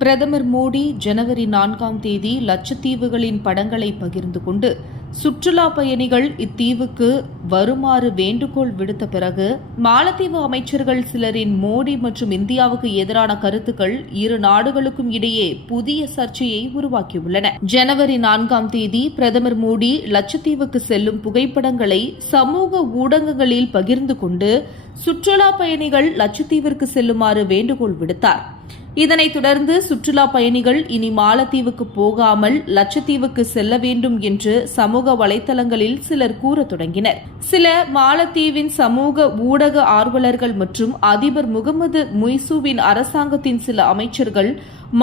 பிரதமர் மோடி ஜனவரி 4ஆம் தேதி லட்சத்தீவுகளின் படங்களை பகிர்ந்து கொண்டு சுற்றுலா பயணிகள் இத்தீவுக்கு வருமாறு வேண்டுகோள் விடுத்த பிறகு மாலத்தீவு அமைச்சர்கள் சிலரின் மோடி மற்றும் இந்தியாவுக்கு எதிரான கருத்துக்கள் இரு நாடுகளுக்கும் இடையே புதிய சர்ச்சையை உருவாக்கியுள்ளன. ஜனவரி 4ஆம் தேதி பிரதமர் மோடி லட்சத்தீவுக்கு செல்லும் புகைப்படங்களை சமூக ஊடகங்களில் பகிர்ந்து கொண்டு சுற்றுலா பயணிகள் லட்சத்தீவிற்கு செல்லுமாறு வேண்டுகோள் விடுத்தார். இதனைத் தொடர்ந்து சுற்றுலா பயணிகள் இனி மாலத்தீவுக்கு போகாமல் லட்சத்தீவுக்கு செல்ல வேண்டும் என்று சமூக வலைதளங்களில் சிலர் கூறத் தொடங்கினர். சில மாலத்தீவின் சமூக ஊடக ஆர்வலர்கள் மற்றும் அதிபர் முகமது முய்சுவின் அரசாங்கத்தின் சில அமைச்சர்கள்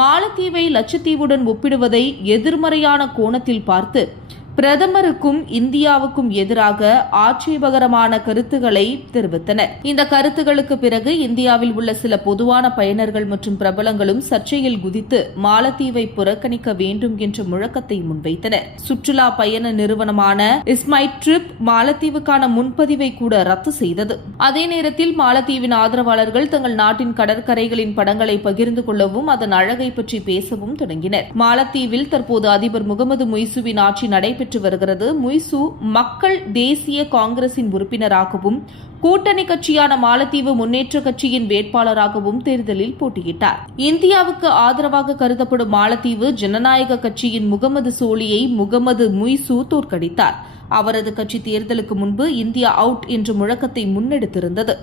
மாலத்தீவை லட்சத்தீவுடன் ஒப்பிடுவதை எதிர்மறையான கோணத்தில் பார்த்து பிரதமருக்கும் இந்தியாவுக்கும் எதிராக ஆட்சேபகரமான கருத்துக்களை தெரிவித்தனர். இந்த கருத்துகளுக்கு பிறகு இந்தியாவில் உள்ள சில பொதுவான பயனர்கள் மற்றும் பிரபலங்களும் சர்ச்சையில் குதித்து மாலத்தீவை புறக்கணிக்க வேண்டும் என்ற முழக்கத்தை முன்வைத்தனர். சுற்றுலா பயண நிறுவனமான இஸ்மைட் ட்ரிப் மாலத்தீவுக்கான முன்பதிவை கூட ரத்து செய்தது. அதே நேரத்தில் மாலத்தீவின் ஆதரவாளர்கள் தங்கள் நாட்டின் கடற்கரைகளின் படங்களை பகிர்ந்து கொள்ளவும் அதன் அழகை பற்றி பேசவும் தொடங்கினர். மாலத்தீவில் தற்போது அதிபர் முகமது முய்சுவின் ஆட்சி நடைபெற்று வருகிறது. முய்சு மக்கள் தேசிய காங்கிரசின் உறுப்பினராகவும் கூட்டணி கட்சியான மாலத்தீவு முன்னேற்ற கட்சியின் வேட்பாளராகவும் தேர்தலில் போட்டியிட்டார். இந்தியாவுக்கு ஆதரவாக கருதப்படும் மாலத்தீவு ஜனநாயக கட்சியின் முகமது சோலியை முகமது முய்சு தோற்கடித்தார். அவரது கட்சி தேர்தலுக்கு முன்பு இந்தியா அவுட் என்ற முழக்கத்தை முன்னெடுத்திருந்தது.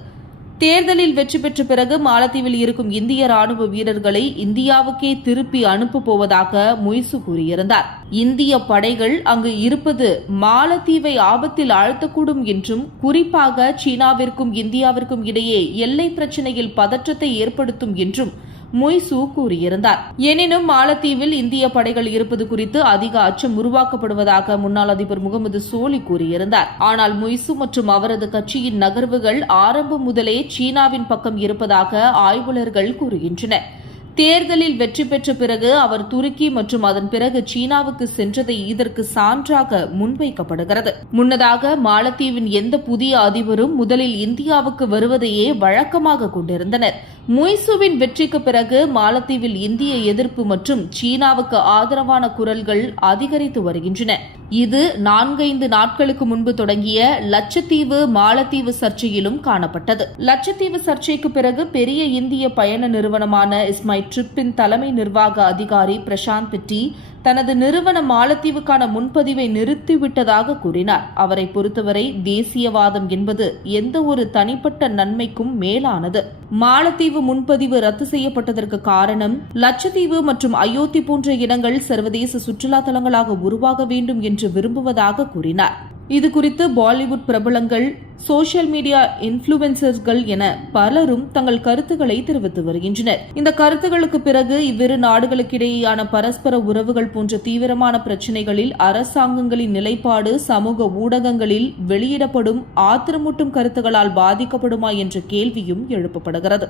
தேர்தலில் வெற்றி பெற்ற பிறகு மாலத்தீவில் இருக்கும் இந்திய ராணுவ வீரர்களை இந்தியாவுக்கே திருப்பி அனுப்பப் போவதாக முய்சு கூறியிருந்தார். இந்திய படைகள் அங்கு இருப்பது மாலத்தீவை ஆபத்தில் ஆழ்த்தக்கூடும் என்றும் குறிப்பாக சீனாவிற்கும் இந்தியாவிற்கும் இடையே எல்லை பிரச்சினையில் பதற்றத்தை ஏற்படுத்தும் என்றும் முய்சு கூறியிருந்தார். எனினும் மாலத்தீவில் இந்திய படைகள் இருப்பது குறித்து அதிக அச்சம் உருவாக்கப்படுவதாக முன்னாள் அதிபர் முகமது சோலி கூறியிருந்தார். ஆனால் முய்சு மற்றும் அவரது கட்சியின் நகர்வுகள் ஆரம்பம் முதலே சீனாவின் பக்கம் இருப்பதாக ஆய்வாளர்கள் கூறுகின்றனர். தேர்தலில் வெற்றி பெற்ற பிறகு அவர் துருக்கி மற்றும் அதன் பிறகு சீனாவுக்கு சென்றதை இதற்கு சான்றாக முன்வைக்கப்படுகிறது. முன்னதாக மாலத்தீவின் எந்த புதிய அதிபரும் முதலில் இந்தியாவுக்கு வருவதையே வழக்கமாக கொண்டிருந்தனர். முய்சுவின் வெற்றிக்கு பிறகு மாலத்தீவில் இந்திய எதிர்ப்பு மற்றும் சீனாவுக்கு ஆதரவான குரல்கள் அதிகரித்து வருகின்றன. இது 4-5 நாட்களுக்கு முன்பு தொடங்கிய லட்சத்தீவு மாலத்தீவு சர்ச்சையிலும் காணப்பட்டது. லட்சத்தீவு சர்ச்சைக்கு பிறகு பெரிய இந்திய பயண நிறுவனமான இஸ்மைட் ட்ரிப்பின் தலைமை நிர்வாக அதிகாரி பிரசாந்த் பிட்டி தனது நிறுவன மாலத்தீவுக்கான முன்பதிவை நிறுத்திவிட்டதாக கூறினார். அவரை பொறுத்தவரை தேசியவாதம் என்பது எந்த ஒரு தனிப்பட்ட நன்மைக்கும் மேலானது. மாலத்தீவு முன்பதிவு ரத்து செய்யப்பட்டதற்கு காரணம் லட்சத்தீவு மற்றும் அயோத்தி போன்ற இடங்கள் சர்வதேச சுற்றுலா தலங்களாக உருவாக வேண்டும் என்று விரும்புவதாக கூறினார். இதுகுறித்து பாலிவுட் பிரபலங்கள், சோசியல் மீடியா இன்ஃபுளுசர்கள் என பலரும் தங்கள் கருத்துக்களை தெரிவித்து வருகின்றனர். இந்த கருத்துக்களுக்கு பிறகு இவ்விரு நாடுகளுக்கிடையேயான பரஸ்பர உறவுகள் போன்ற தீவிரமான பிரச்சினைகளில் அரசாங்கங்களின் நிலைப்பாடு சமூக ஊடகங்களில் வெளியிடப்படும் ஆத்திரமூட்டும் கருத்துக்களால் பாதிக்கப்படுமா என்ற கேள்வியும் எழுப்பப்படுகிறது.